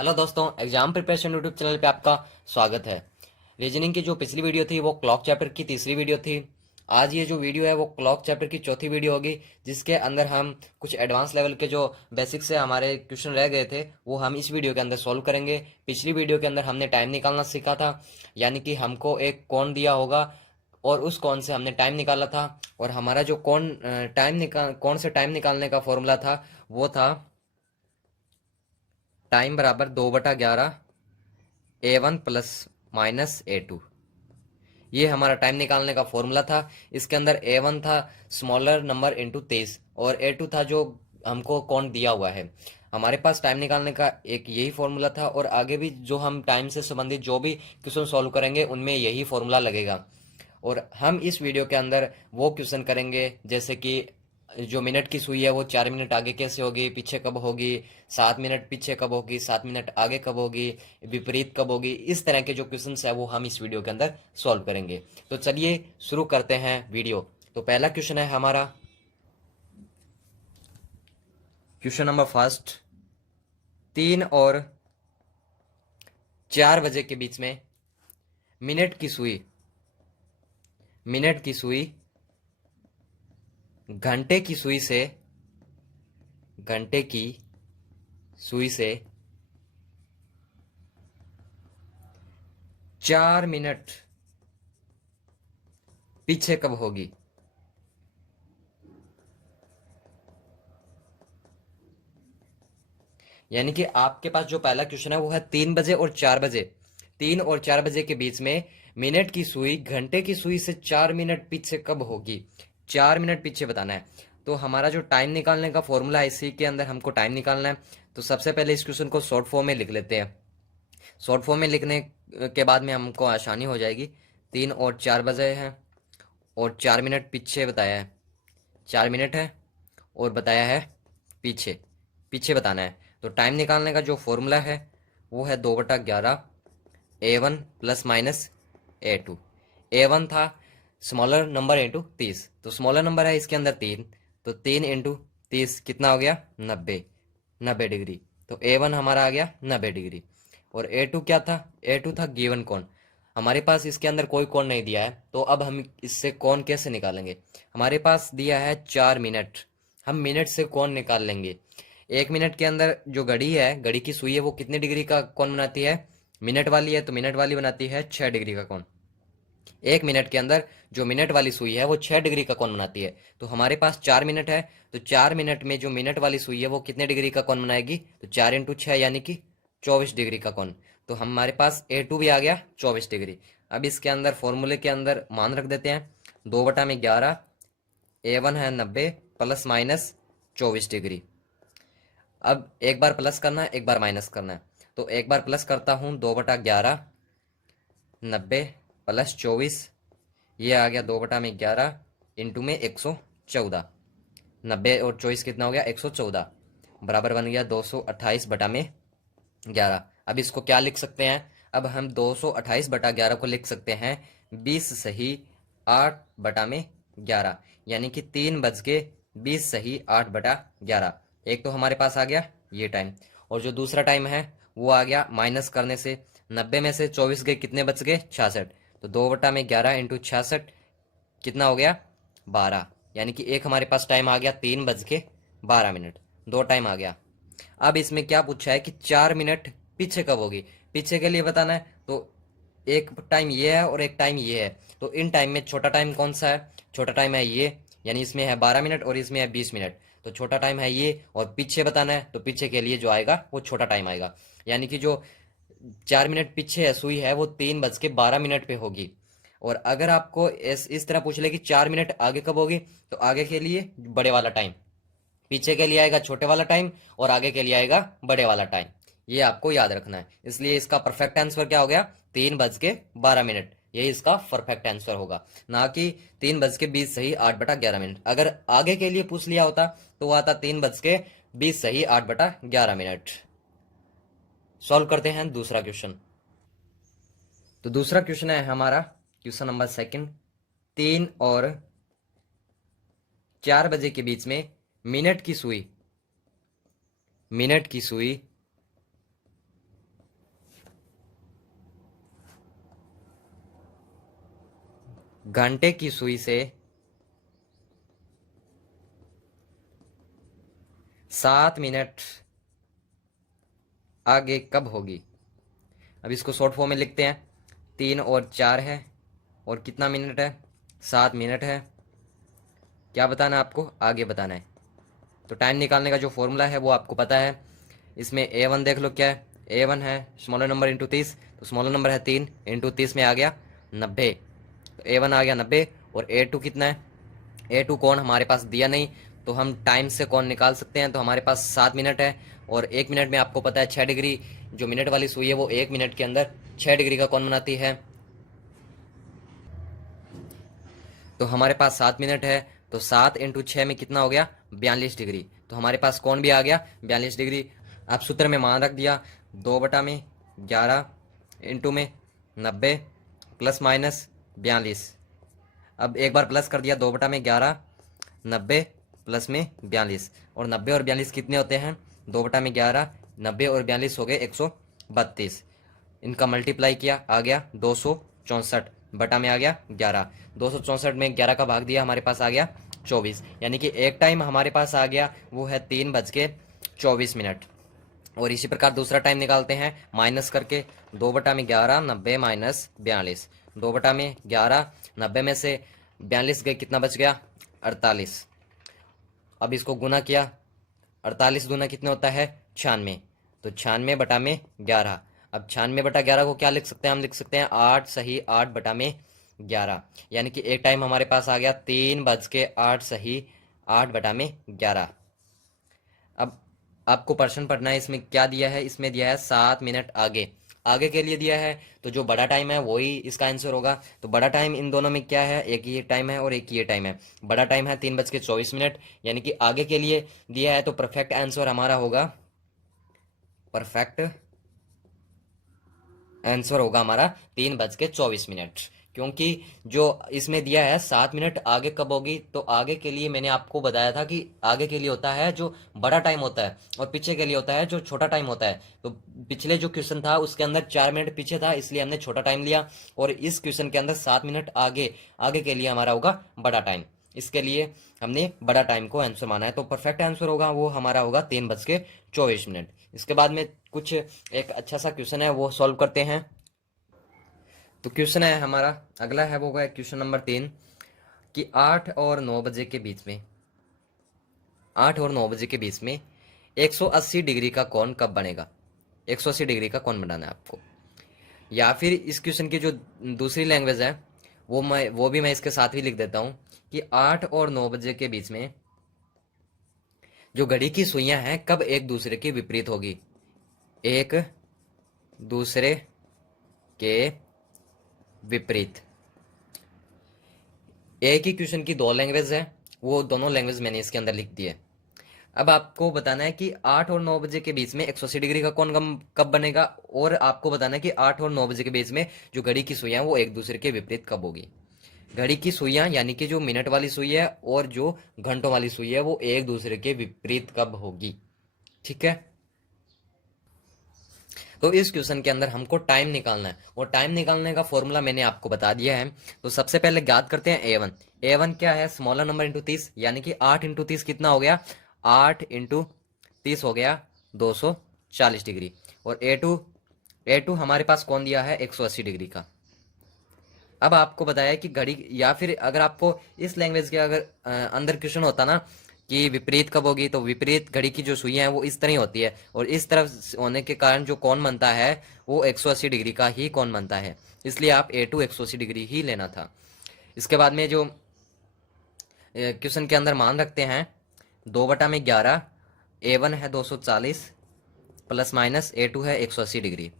Hello दोस्तों, exam preparation YouTube channel पे आपका स्वागत है। रीजनिंग की जो पिछली वीडियो थी वो क्लॉक चैप्टर की तीसरी वीडियो थी। आज ये जो वीडियो है वो क्लॉक चैप्टर की चौथी वीडियो होगी, जिसके अंदर हम कुछ एडवांस लेवल के जो बेसिक से हमारे क्वेश्चन रह गए थे वो हम इस वीडियो के अंदर सॉल्व करेंगे। पिछली वीडियो के अंदर हमने टाइम निकालना सीखा था, यानी कि हमको एक कोण दिया होगा और उस कोण से हमने टाइम निकाला था। और हमारा जो कोण से टाइम निकालने का फॉर्मूला था वो था टाइम बराबर 2/11 A1 प्लस माइनस A2। ये हमारा टाइम निकालने का फॉर्मूला था। इसके अंदर A1 था स्मॉलर नंबर इंटू 23 और A2 था जो हमको कौन दिया हुआ है। हमारे पास टाइम निकालने का एक यही फॉर्मूला था और आगे भी जो हम टाइम से संबंधित जो भी क्वेश्चन सॉल्व करेंगे उनमें यही फॉर्मूला लगेगा। और हम इस वीडियो के अंदर वो क्वेश्चन करेंगे जैसे कि जो मिनट की सुई है वो 4 मिनट आगे कैसे होगी, पीछे कब होगी, 7 मिनट पीछे कब होगी, 7 मिनट आगे कब होगी, विपरीत कब होगी। इस तरह के जो क्वेश्चन है वो हम इस वीडियो के अंदर सॉल्व करेंगे। तो चलिए शुरू करते हैं वीडियो। तो पहला क्वेश्चन है हमारा क्वेश्चन नंबर फर्स्ट। 3 और 4 बजे के बीच में मिनट की सुई मिनट की सुई घंटे की सुई से घंटे की सुई से 4 मिनट पीछे कब होगी। यानी कि आपके पास जो पहला क्वेश्चन है वो है 3 बजे और 4 बजे। 3 और 4 बजे के बीच में मिनट की सुई घंटे की सुई से 4 मिनट पीछे कब होगी। 4 मिनट पीछे बताना है। तो हमारा जो टाइम निकालने का फॉर्मूला है इसी के अंदर हमको टाइम निकालना है। तो सबसे पहले इस क्वेश्चन को शॉर्ट फॉर्म में लिख लेते हैं। शॉर्ट फॉर्म में लिखने के बाद में हमको आसानी हो जाएगी। 3 और 4 बजे हैं और 4 मिनट पीछे बताया है। 4 मिनट है और बताया है पीछे पीछे बताना है। तो टाइम निकालने का जो फॉर्मूला है वो है 2/11 A1 plus minus A2। A1 था स्मॉलर नंबर इंटू 30, तो स्मॉलर नंबर है इसके अंदर 3, तो 3 इंटू 30 कितना हो गया 90 डिग्री। तो A1 हमारा आ गया 90 डिग्री। और A2 क्या था, A2 था गिवन कोण। हमारे पास इसके अंदर कोई कोण नहीं दिया है, तो अब हम इससे कोण कैसे निकालेंगे। हमारे पास दिया है 4 मिनट, हम मिनट से कोण निकाल लेंगे। 1 मिनट के अंदर जो घड़ी है, घड़ी की सुई है वो कितने डिग्री का कोण बनाती है, मिनट वाली है तो मिनट वाली बनाती है 6 डिग्री का कोण। 1 मिनट के अंदर जो मिनट वाली सुई है वो 6 डिग्री का कोण बनाती है। तो हमारे पास 4 मिनट है, तो 4 मिनट में जो मिनट वाली सुई है वो कितने डिग्री का कोण बनाएगी, तो 4 इंटू 6 यानी कि 24 डिग्री का कोण। तो हमारे पास A2 भी आ गया 24 डिग्री। अब इसके अंदर फॉर्मूले के अंदर मान रख देते हैं। 2/11 A1 है 90 प्लस माइनस 24 डिग्री। अब एक बार प्लस करना है एक बार माइनस करना है। तो एक बार प्लस करता हूँ, 2/11 90 प्लस 24, ये आ गया 2/11 इंटू में 114। 90 और 24 कितना हो गया 114, बराबर बन गया 228/11। अब इसको क्या लिख सकते हैं, अब हम 228/11 को लिख सकते हैं 20 सही 8/11, यानी कि 3 बज के 20 सही 8/11। एक तो हमारे पास आ गया ये टाइम, और जो दूसरा टाइम है वो आ गया माइनस करने से। 90 में से 24 गए, कितने बच गए 66। तो 2/11 इंटू 66 कितना हो गया 12, यानी कि एक हमारे पास टाइम आ गया 3 बज के 12 मिनट। दो टाइम आ गया। अब इसमें क्या पूछा है कि 4 मिनट पीछे कब होगी, पीछे के लिए बताना है। तो एक टाइम ये है और एक टाइम ये है, तो इन टाइम में छोटा टाइम कौन सा है, छोटा टाइम है ये, यानी इसमें है 12 मिनट और इसमें है 20 मिनट। तो छोटा टाइम है ये, और पीछे बताना है तो पीछे के लिए जो आएगा वो छोटा टाइम आएगा। यानी कि जो 4 मिनट पीछे है सुई है वो 3 बज के 12 मिनट पे होगी। और अगर आपको इस तरह पूछ ले कि 4 मिनट आगे कब होगी, तो आगे के लिए बड़े वाला टाइम, पीछे के लिए आएगा छोटे वाला टाइम, और आगे के लिए आएगा बड़े वाला टाइम। ये आपको याद रखना है। इसलिए इसका परफेक्ट आंसर क्या हो गया 3 बज के 12 मिनट। यही इसका परफेक्ट आंसर होगा, ना कि 3 बज के 20 सही 8/11 मिनट। अगर आगे के लिए पूछ लिया होता तो वो आता 3 बज के 20 सही 8/11 मिनट। सॉल्व करते हैं दूसरा क्वेश्चन। तो दूसरा क्वेश्चन है हमारा क्वेश्चन नंबर सेकंड। 3 और 4 बजे के बीच में मिनट की सुई मिनट की सुई घंटे की सुई से 7 मिनट आगे कब होगी। अब इसको शॉर्ट फॉर्म में लिखते हैं। 3 और 4 है और कितना मिनट है, 7 मिनट है। क्या बताना है आपको, आगे बताना है। तो टाइम निकालने का जो फॉर्मूला है वो आपको पता है। इसमें A1 देख लो क्या है, A1 है स्मॉलर नंबर इंटू 30, तो स्मॉलर नंबर है 3 इंटू 30 में आ गया 90। तो A1 आ गया 90। और A2 कितना है, A2 कौन हमारे पास दिया नहीं, तो हम टाइम से कौन निकाल सकते हैं। तो हमारे पास 7 मिनट है और 1 मिनट में आपको पता है 6 डिग्री। जो मिनट वाली सुई है वो 1 मिनट के अंदर 6 डिग्री का कौन बनाती है। तो हमारे पास 7 मिनट है, तो 7 इंटू 6 में कितना हो गया, 42 डिग्री। तो हमारे पास कौन भी आ गया, 42 डिग्री। आप सूत्र में मान रख दिया, 2/11 इंटू में 90 प्लस माइनस 42। अब एक बार प्लस कर दिया, 2/11 90 प्लस में 42। और 90 और 42 कितने होते हैं, 2/11 90 और 42 हो गए 132। इनका मल्टीप्लाई किया, आ गया 264 बटा में आ गया 11। 264 में 11 का भाग दिया, हमारे पास आ गया 24। यानी कि एक टाइम हमारे पास आ गया वो है 3:24। और इसी प्रकार दूसरा टाइम निकालते हैं माइनस करके। 2/11 90 माइनस 42। 2/11 90 में से 42 गए, कितना बच गया, 48। अब इसको गुना किया, 48 गुना कितने होता है, 96। तो 96/11। अब 96/11 को क्या लिख सकते हैं, हम लिख सकते हैं 8 सही 8/11। यानी कि एक टाइम हमारे पास आ गया 3:08 सही 8/11। अब आपको प्रश्न पढ़ना है, इसमें क्या दिया है, इसमें दिया है 7 मिनट आगे। आगे के लिए दिया है, तो जो बड़ा टाइम है वही इसका आंसर होगा। तो बड़ा टाइम इन दोनों में क्या है, एक ये टाइम है और एक ये टाइम है। बड़ा टाइम है 3:24, यानी कि आगे के लिए दिया है। तो परफेक्ट आंसर हमारा होगा, परफेक्ट आंसर होगा हमारा 3:24। क्योंकि जो इसमें दिया है 7 मिनट आगे कब होगी, तो आगे के लिए मैंने आपको बताया था कि आगे के लिए होता है जो बड़ा टाइम होता है और पीछे के लिए होता है जो छोटा टाइम होता है। तो पिछले जो क्वेश्चन था उसके अंदर 4 मिनट पीछे था, इसलिए हमने छोटा टाइम लिया। और इस क्वेश्चन के अंदर 7 मिनट आगे, आगे के लिए हमारा होगा बड़ा टाइम। इसके लिए हमने बड़ा टाइम को आंसर माना है। तो परफेक्ट आंसर होगा वो हमारा होगा 3:24। इसके बाद में कुछ एक अच्छा सा क्वेश्चन है वो सॉल्व करते हैं। तो क्वेश्चन है हमारा अगला है, वो है क्वेश्चन नंबर 3 कि 8 और 9 बजे के बीच में, 8 और 9 बजे के बीच में 180 डिग्री का कोण कब बनेगा। 180 डिग्री का कोण बनाना है आपको। या फिर इस क्वेश्चन की जो दूसरी लैंग्वेज है वो भी मैं इसके साथ ही लिख देता हूं कि 8 और 9 बजे के बीच में जो घड़ी की सुइयां हैं कब एक दूसरे के विपरीत होगी। एक दूसरे के विपरीत। एक ही क्वेश्चन की दो लैंग्वेज है, वो दोनों लैंग्वेज मैंने इसके अंदर लिख दी है। अब आपको बताना है कि 8 और 9 बजे के बीच में 180 डिग्री का कोण कब बनेगा, और आपको बताना है कि 8 और 9 बजे के बीच में जो घड़ी की सुइयां वो एक दूसरे के विपरीत कब होगी। घड़ी की सुइयां यानी कि जो मिनट वाली सुई है और जो घंटों वाली सुई है वो एक दूसरे के विपरीत कब होगी। ठीक है। तो इस क्वेश्चन के अंदर हमको टाइम निकालना है और टाइम निकालने का फॉर्मूला मैंने आपको बता दिया है। तो सबसे पहले ज्ञात करते हैं A1। A1 क्या है, स्मॉलर नंबर इंटू 30, यानी कि 8 इंटू 30 कितना हो गया, 8 इंटू 30 हो गया 240 डिग्री। और A2 हमारे पास कौन दिया है, 180 डिग्री का। अब आपको बताया कि घड़ी, या फिर अगर आपको इस लैंग्वेज के अगर अंदर क्वेश्चन होता ना कि विपरीत कब होगी, तो विपरीत घड़ी की जो सुइयां हैं वो इस तरह ही होती है और इस तरफ होने के कारण जो कोण बनता है वो 180 डिग्री का ही कोण बनता है। इसलिए आप A2 180 डिग्री ही लेना था। इसके बाद में जो क्वेश्चन के अंदर मान रखते हैं 2/11, A1 है 240 प्लस माइनस A2 है 180 डिग्री।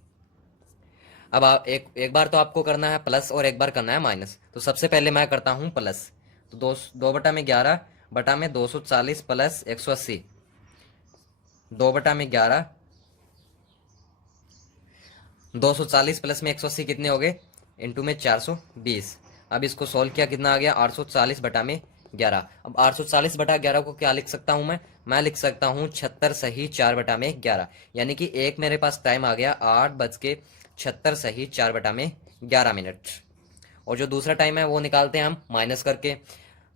अब आप एक बार तो आपको करना है प्लस और एक बार करना है माइनस। तो सबसे पहले मैं करता हूं प्लस। तो 2/11 बटा में 240 प्लस 180, 2/11 240 प्लस में 180 कितने हो गए, इंटू में 420। अब इसको सोल्व किया, कितना आ गया, 840/11। अब 840/11 को क्या लिख सकता हूं मैं लिख सकता हूं 76 सही 4/11। यानी कि एक मेरे पास टाइम आ गया 8:76 सही 4/11। और जो दूसरा टाइम है वो निकालते हैं हम माइनस करके।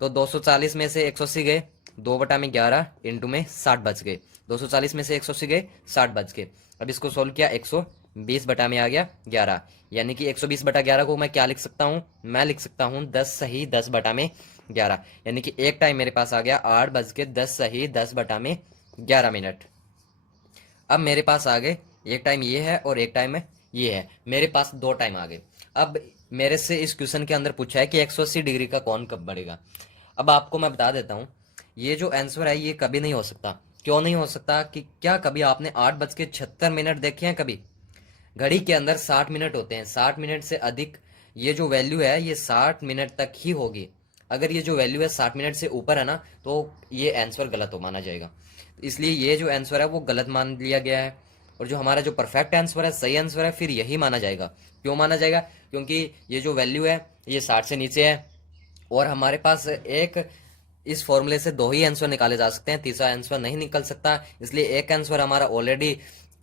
तो 240 में से 180 गए, 2/11 इंटू में 60 बच गए। 240 में से 180 गए, 60 बच गए। अब इसको सोल्व किया, 120 बटा में आ गया 11, यानी कि 120 बटा 11 को मैं क्या लिख सकता हूँ, मैं लिख सकता हूँ 10 सही 10 बटा में 11, यानी कि एक टाइम मेरे पास आ गया 8:10 सही 10 बटा में 11 मिनट। अब मेरे पास आ गए, एक टाइम ये है और एक टाइम ये है, मेरे पास दो टाइम आ गए। अब मेरे से इस क्वेश्चन के अंदर पूछा है कि 180 डिग्री का कोण कब बढ़ेगा। अब आपको मैं बता देता हूँ, ये जो आंसर है ये कभी नहीं हो सकता। क्यों नहीं हो सकता कि क्या कभी आपने 8:76 देखे हैं कभी? घड़ी के अंदर 60 मिनट होते हैं, 60 मिनट से अधिक ये जो वैल्यू है ये 60 मिनट तक ही होगी। अगर ये जो वैल्यू है 60 मिनट से ऊपर है ना, तो ये आंसर गलत हो माना जाएगा। इसलिए ये जो आंसर है वो गलत मान लिया गया है, और जो हमारा जो परफेक्ट आंसर है, सही आंसर है, फिर यही माना जाएगा। क्यों माना जाएगा? क्योंकि ये जो वैल्यू है ये 60 से नीचे है, और हमारे पास एक इस फॉर्मूले से दो ही आंसर निकाले जा सकते हैं, तीसरा आंसर नहीं निकल सकता। इसलिए एक आंसर हमारा ऑलरेडी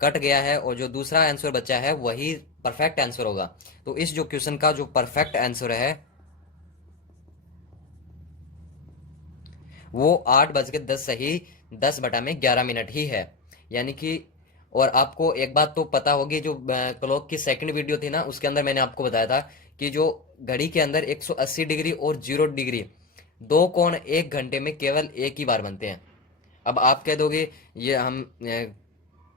कट गया है, और जो दूसरा आंसर बचा है वही परफेक्ट आंसर होगा। तो इस जो क्वेश्चन का जो परफेक्ट आंसर है वो 8:10 सही 10 बटा में 11 मिनट ही है, यानी कि। और आपको एक बात तो पता होगी, जो क्लॉक की सेकंड वीडियो थी ना, उसके अंदर मैंने आपको बताया था कि जो घड़ी के अंदर 180 डिग्री और 0 डिग्री दो कोण एक घंटे में केवल एक ही बार बनते हैं। अब आप कह दोगे ये हम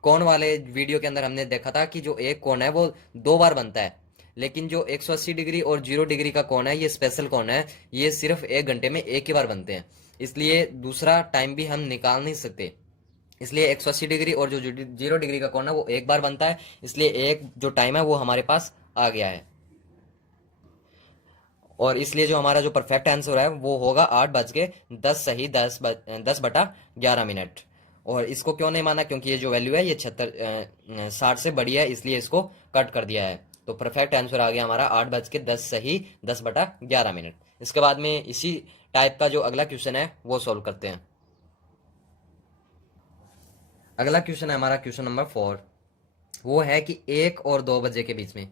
कोण वाले वीडियो के अंदर हमने देखा था कि जो एक कोण है वो दो बार बनता है, लेकिन जो 180 डिग्री और 0 डिग्री का कोण है ये स्पेशल कोण है, ये सिर्फ एक घंटे में एक ही बार बनते हैं। इसलिए दूसरा टाइम भी हम निकाल नहीं सकते। इसलिए 180 डिग्री और जो 0 डिग्री का कोण है वो एक बार बनता है, इसलिए एक जो टाइम है वो हमारे पास आ गया है। और इसलिए जो हमारा जो परफेक्ट आंसर है वो होगा 8:10 सही 10 बटा 11 मिनट। और इसको क्यों नहीं माना? क्योंकि ये जो वैल्यू है ये 60 से बड़ी है, इसलिए इसको कट कर दिया है। तो परफेक्ट आंसर आ गया हमारा 8:10 सही 10 बटा 11 मिनट। इसके बाद में इसी टाइप का जो अगला क्वेश्चन है वो सॉल्व करते हैं। अगला क्वेश्चन है हमारा क्वेश्चन नंबर 4। वो है कि 1 और 2 बजे के बीच में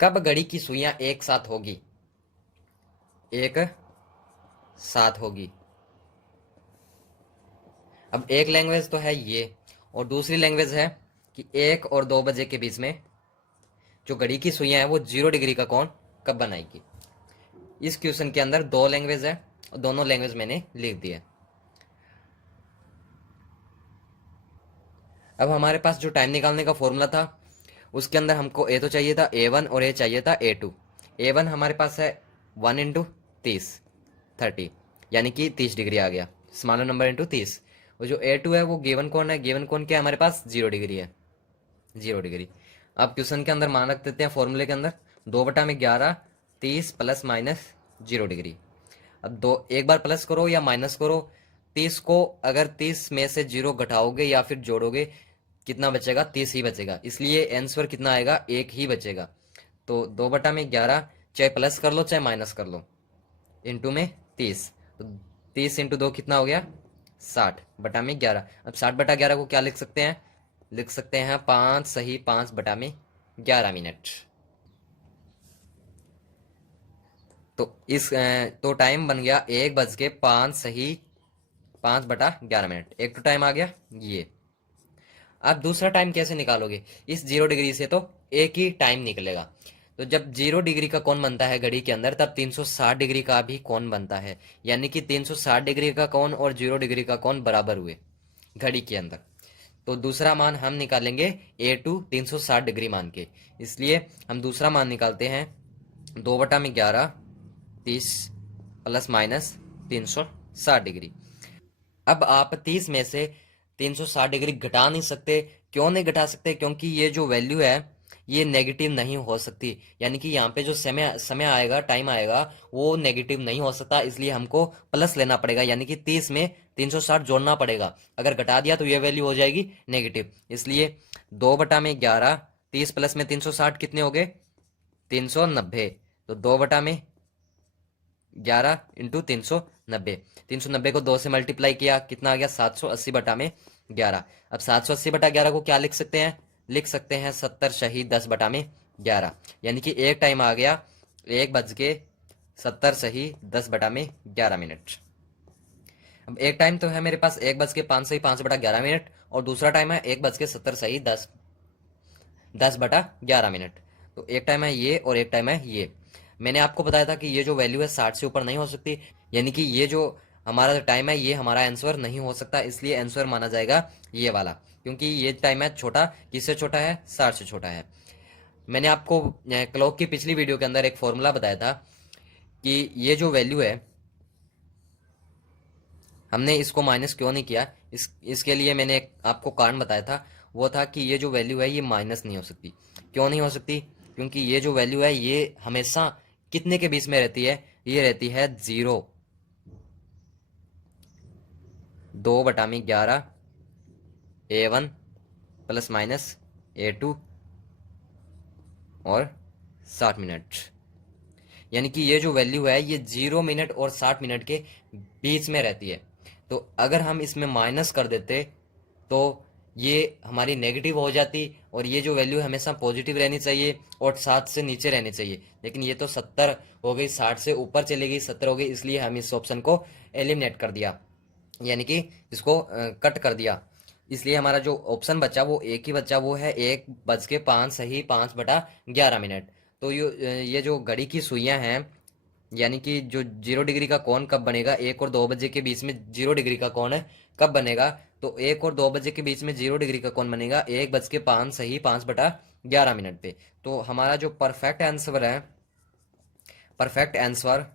कब घड़ी की सुइयां एक साथ होगी? एक साथ होगी। अब एक लैंग्वेज तो है ये, और दूसरी लैंग्वेज है कि 1 और 2 बजे के बीच में जो घड़ी की सुइयां है वो 0 डिग्री का कोण कब बनाएगी। इस क्वेश्चन के अंदर दो लैंग्वेज है, और दोनों लैंग्वेज मैंने लिख दी है। अब हमारे पास जो टाइम निकालने का फॉर्मूला था उसके अंदर हमको ए तो चाहिए था A1 और ए चाहिए था A2। A1 हमारे पास है 1 इंटू 30, 30, यानी कि 30 डिग्री आ गया, स्मॉलर नंबर इंटू 30। और जो A2 है वो गिवन कौन है? गिवन कौन क्या है हमारे पास? 0 डिग्री है, 0 डिग्री। अब क्वेश्चन के अंदर मान रख देते हैं फॉर्मूले के अंदर 2/11 30 प्लस माइनस 0 डिग्री। अब दो एक बार प्लस करो या माइनस करो, 30 को अगर 30 में से 0 घटाओगे या फिर जोड़ोगे कितना बचेगा? 30 ही बचेगा, इसलिए आंसर कितना आएगा? एक ही बचेगा। तो 2/11 चाहे प्लस कर लो चाहे माइनस कर लो, इंटू में 30, तो 30 इंटू 2 कितना हो गया? 60/11। अब 60/11 को क्या लिख सकते हैं? लिख सकते हैं 5 सही 5/11 मिनट। तो इस तो टाइम बन गया 1:05 सही 5/11 मिनट। एक तो टाइम आ गया ये। अब दूसरा टाइम कैसे निकालोगे? इस 0 डिग्री से तो एक ही टाइम निकलेगा। तो जब 0 डिग्री का कोण बनता है घड़ी के अंदर, तब 360 डिग्री का भी कोण बनता है, यानी कि 360 डिग्री का कोण और 0 डिग्री का कोण बराबर हुए घड़ी के अंदर। तो दूसरा मान हम निकालेंगे A2 360 डिग्री मान के, इसलिए हम दूसरा मान निकालते हैं 2/11 30 प्लस माइनस 360 डिग्री। अब आप 30 में से 360 डिग्री घटा नहीं सकते। क्यों नहीं घटा सकते? क्योंकि ये जो वैल्यू है ये नेगेटिव नहीं हो सकती, यानी कि यहाँ पे जो समय समय आएगा, टाइम आएगा, वो नेगेटिव नहीं हो सकता। इसलिए हमको प्लस लेना पड़ेगा, यानी कि 30 में 360 जोड़ना पड़ेगा। अगर घटा दिया तो ये वैल्यू हो जाएगी नेगेटिव। इसलिए 2/11 30 प्लस में 360 कितने हो गए? 390। तो 2/11 इंटू 390, 390 को 2 से मल्टीप्लाई किया, कितना आ गया? 780/11। अब 780/11 को क्या लिख सकते हैं? लिख सकते हैं 70 शहीद 10/11। 11, यानी कि एक टाइम आ गया 1:70 सही 10/11 मिनट। अब एक टाइम तो है मेरे पास 1:05 सही 5/11 मिनट, और दूसरा टाइम है 1:70 सही 10/11 मिनट। तो एक टाइम है ये और एक टाइम है ये। मैंने आपको बताया था कि ये जो वैल्यू है 60 से ऊपर नहीं हो सकती, यानी कि ये जो हमारा टाइम है ये हमारा आंसर नहीं हो सकता, इसलिए आंसर माना जाएगा ये वाला, क्योंकि ये टाइम है छोटा, किससे छोटा है, 60 से छोटा है। मैंने आपको क्लॉक की पिछली वीडियो के अंदर एक फॉर्मूला बताया था कि ये जो वैल्यू है, हमने इसको माइनस क्यों नहीं किया, इसके लिए मैंने आपको कारण बताया था। वो था कि ये जो वैल्यू है ये माइनस नहीं हो सकती। क्यों नहीं हो सकती? क्योंकि ये जो वैल्यू है ये हमेशा कितने के बीच में रहती है, ये रहती है 0, 2/11 A1 प्लस माइनस A2 और 60 मिनट। यानी कि ये जो वैल्यू है ये 0 मिनट और 60 मिनट के बीच में रहती है। तो अगर हम इसमें माइनस कर देते तो ये हमारी नेगेटिव हो जाती, और ये जो वैल्यू हमेशा पॉजिटिव रहनी चाहिए और 60 से नीचे रहनी चाहिए। लेकिन ये तो 70 हो गई, 60 से ऊपर चली गई, 70 हो गई, इसलिए हम इस ऑप्शन को एलिमिनेट कर दिया, यानी कि इसको कट कर दिया। इसलिए हमारा जो ऑप्शन बचा वो एक ही बचा, वो है 1:05 सही 5/11 मिनट। तो ये जो घड़ी की सुइयां हैं, यानी कि जो 0 डिग्री का कोण कब बनेगा, 1 और 2 बजे के बीच में 0 डिग्री का कोण कब बनेगा, तो 1 और 2 बजे के बीच में 0 डिग्री का कोण बनेगा 1:05 सही 5/11 मिनट पे। तो हमारा जो परफेक्ट आंसर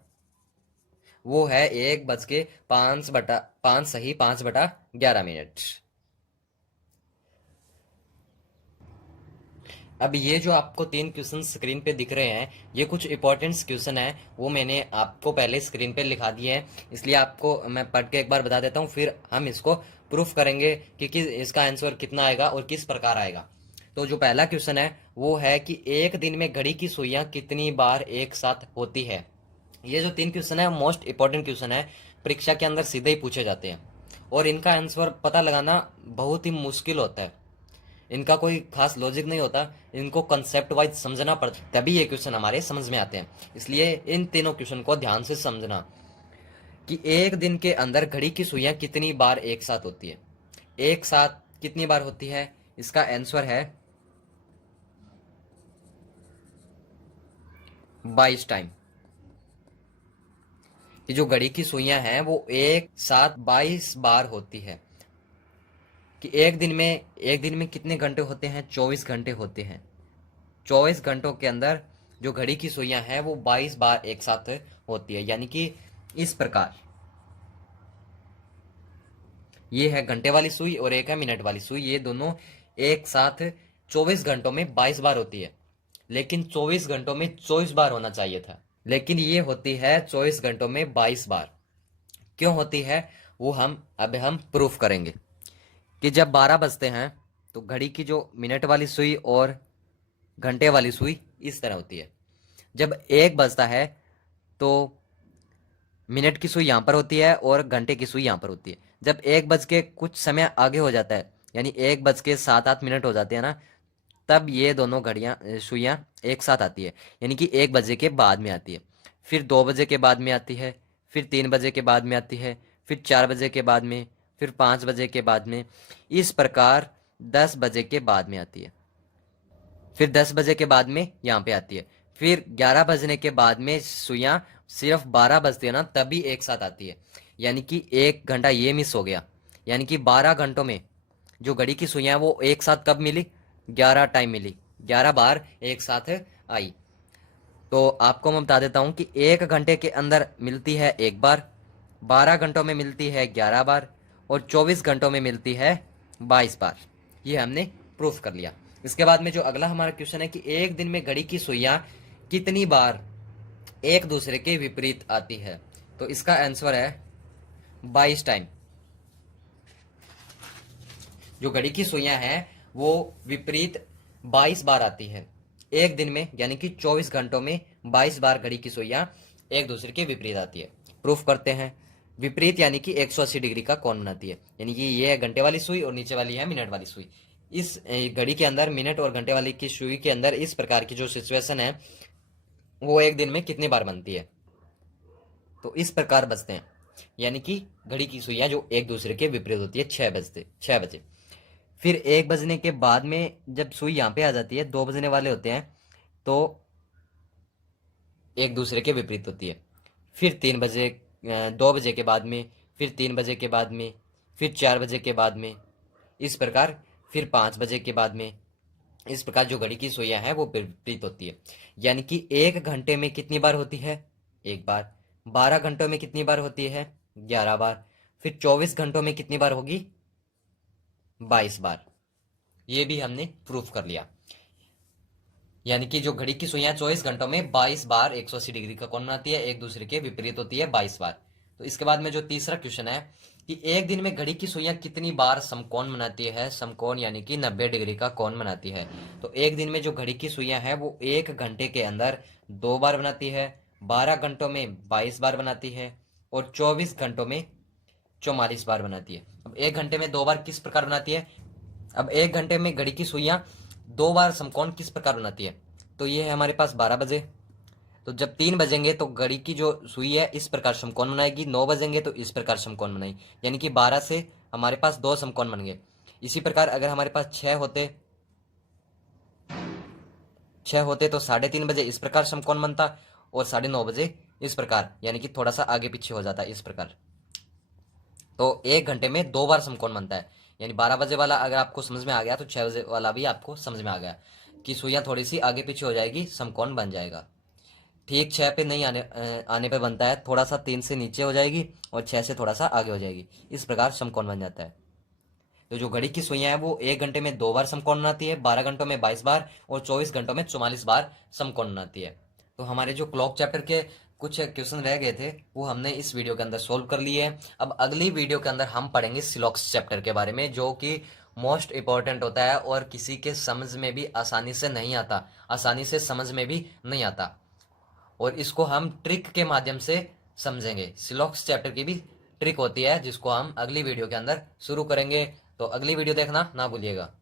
वो है 1:05 सही 5/11 मिनट। अब ये जो आपको 3 क्वेश्चन स्क्रीन पे दिख रहे हैं, ये कुछ इंपॉर्टेंट क्वेश्चन है, वो मैंने आपको पहले स्क्रीन पे लिखा दिए हैं, इसलिए आपको मैं पढ़ के एक बार बता देता हूँ, फिर हम इसको प्रूफ करेंगे कि इसका आंसर कितना आएगा और किस प्रकार आएगा। तो जो पहला क्वेश्चन है वो है कि एक दिन में घड़ी की सुइयां कितनी बार एक साथ होती है। ये जो 3 क्वेश्चन है मोस्ट इंपॉर्टेंट क्वेश्चन है, परीक्षा के अंदर सीधे ही पूछे जाते हैं, और इनका आंसर पता लगाना बहुत ही मुश्किल होता है। इनका कोई खास लॉजिक नहीं होता, इनको कंसेप्ट वाइज समझना पड़ता, तभी ये क्वेश्चन हमारे समझ में आते हैं। इसलिए इन तीनों क्वेश्चन को ध्यान से समझना कि एक दिन के अंदर घड़ी की सुइयां कितनी बार एक साथ होती है। एक साथ कितनी बार होती है, इसका आंसर है 22 टाइम। कि जो घड़ी की सुइयां हैं वो एक साथ 22 बार होती है। कि एक दिन में कितने घंटे होते हैं, 24 घंटे होते हैं। 24 घंटों के अंदर जो घड़ी की सुइयां हैं वो 22 बार एक साथ होती है, यानी कि इस प्रकार ये है घंटे वाली सुई और एक है मिनट वाली सुई, ये दोनों एक साथ 24 घंटों में 22 बार होती है। लेकिन 24 घंटों में 24 बार होना चाहिए था, लेकिन ये होती है 24 घंटों में 22 बार। क्यों होती है वो हम प्रूफ करेंगे। कि जब 12 बजते हैं तो घड़ी की जो मिनट वाली सुई और घंटे वाली सुई इस तरह होती है। जब 1 बजता है तो मिनट की सुई यहाँ पर होती है और घंटे की सुई यहाँ पर होती है। जब 1 बज के कुछ समय आगे हो जाता है, यानी 1 बज के 7-8 मिनट हो जाते हैं ना, तब ये दोनों घड़ियाँ सुइयाँ एक साथ आती है, यानी कि 1 बजे के बाद में आती है, फिर 2 बजे के बाद में आती है, फिर 3 बजे के बाद में आती है, फिर 4 बजे के बाद में, फिर 5 बजे के बाद में, इस प्रकार 10 बजे के बाद में आती है, फिर 10 बजे के बाद में यहाँ पे आती है, फिर 11 बजने के बाद में सुइयाँ सिर्फ 12 बजती है ना तभी एक साथ आती है, यानी कि 1 घंटा ये मिस हो गया। यानी कि 12 घंटों में जो घड़ी की सुइयाँ वो एक साथ कब मिली, 11 टाइम मिली, 11 बार एक साथ आई। तो आपको मैं बता देता हूँ कि 1 घंटे के अंदर मिलती है 1 बार, 12 घंटों में मिलती है 11 बार, और 24 घंटों में मिलती है 22 बार। ये हमने प्रूफ कर लिया। इसके बाद में जो अगला हमारा क्वेश्चन है कि एक दिन में घड़ी की सुइयां कितनी बार एक दूसरे के विपरीत आती है, तो इसका आंसर है 22 टाइम। जो घड़ी की सुइयां हैं वो विपरीत 22 बार आती है एक दिन में, यानी कि 24 घंटों में 22 बार घड़ी की सुइयां एक दूसरे के विपरीत आती है। प्रूफ करते हैं। विपरीत यानी कि 180 डिग्री का कोण बनाती है, यानी कि ये है घंटे वाली सुई और नीचे वाली है मिनट वाली सुई। इस घड़ी के अंदर मिनट और घंटे वाली की सुई के अंदर इस प्रकार की जो सिचुएशन है वो एक दिन में कितनी बार बनती है। तो इस प्रकार बजते हैं, यानी कि घड़ी की सुइयां जो एक दूसरे के विपरीत होती है 6 बजे। फिर 1 बजने के बाद में जब सुई यहाँ पे आ जाती है, 2 बजने वाले होते हैं तो एक दूसरे के विपरीत होती है। फिर 3 बजे, 2 बजे के बाद में, फिर 3 बजे के बाद में, फिर 4 बजे के बाद में, इस प्रकार फिर 5 बजे के बाद में। इस प्रकार जो घड़ी की सुइयां हैं वो विपरीत होती है। यानी कि 1 घंटे में कितनी बार होती है, 1 बार। 12 घंटों में कितनी बार होती है, 11 बार। फिर 24 घंटों में कितनी बार होगी, 22 बार। ये भी हमने प्रूफ कर लिया। यानी कि जो घड़ी की सुइयां 24 घंटों में 22 बार 180 डिग्री का कोण बनाती है, एक दूसरे के विपरीत होती है 22 बार। तो इसके बाद में जो तीसरा क्वेश्चन है कि एक दिन में घड़ी की सुइयां कितनी बार समकोण बनाती है, समकोण यानी कि 90 डिग्री का कोण बनाती है। तो एक दिन में जो घड़ी की सुइयां है वो 1 घंटे के अंदर 2 बार बनाती है, 12 घंटों में 22 बार बनाती है, और 24 घंटों में 44 बार बनाती है। अब 1 घंटे में 2 बार किस प्रकार बनाती है, अब 1 घंटे में घड़ी की सुइयां 2 बार समकोण किस प्रकार बनाती है। तो ये है हमारे पास 12 बजे। तो जब 3 बजेंगे तो घड़ी की जो सुई है इस प्रकार समकोण बनाएगी, 9 बजेंगे तो इस प्रकार समकोण बनाएगी, यानी कि 12 से हमारे पास 2 समकोण बन गए। इसी प्रकार अगर हमारे पास 6 होते तो 3:30 बजे इस प्रकार समकोण बनता, और 9:30 बजे इस प्रकार, यानी कि थोड़ा सा आगे पीछे हो जाता है इस प्रकार। तो 1 घंटे में 2 बार समकोण बनता है। यानी 12 बजे वाला अगर आपको समझ में आ गया तो 6 बजे वाला भी आपको समझ में आ गया कि सुइयां थोड़ी सी आगे पीछे हो जाएगी, समकोण बन जाएगा। ठीक 6 पे नहीं आने पे बनता है, थोड़ा सा 3 से नीचे हो जाएगी और 6 से थोड़ा सा आगे हो जाएगी, इस प्रकार समकोण बन जाता है। तो जो घड़ी की सुइयां हैं वो 1 घंटे में 2 बार समकोण बनाती है, 12 घंटों में 22 बार, और 24 घंटों में 44 बार समकोण बनाती है। तो हमारे जो क्लॉक चैप्टर के कुछ क्वेश्चन रह गए थे वो हमने इस वीडियो के अंदर सोल्व कर लिए हैं। अब अगली वीडियो के अंदर हम पढ़ेंगे सिलॉक्स चैप्टर के बारे में, जो कि मोस्ट इंपॉर्टेंट होता है और किसी के समझ में भी आसानी से नहीं आता, आसानी से समझ में भी नहीं आता, और इसको हम ट्रिक के माध्यम से समझेंगे। सिलॉक्स चैप्टर की भी ट्रिक होती है जिसको हम अगली वीडियो के अंदर शुरू करेंगे। तो अगली वीडियो देखना ना भूलिएगा।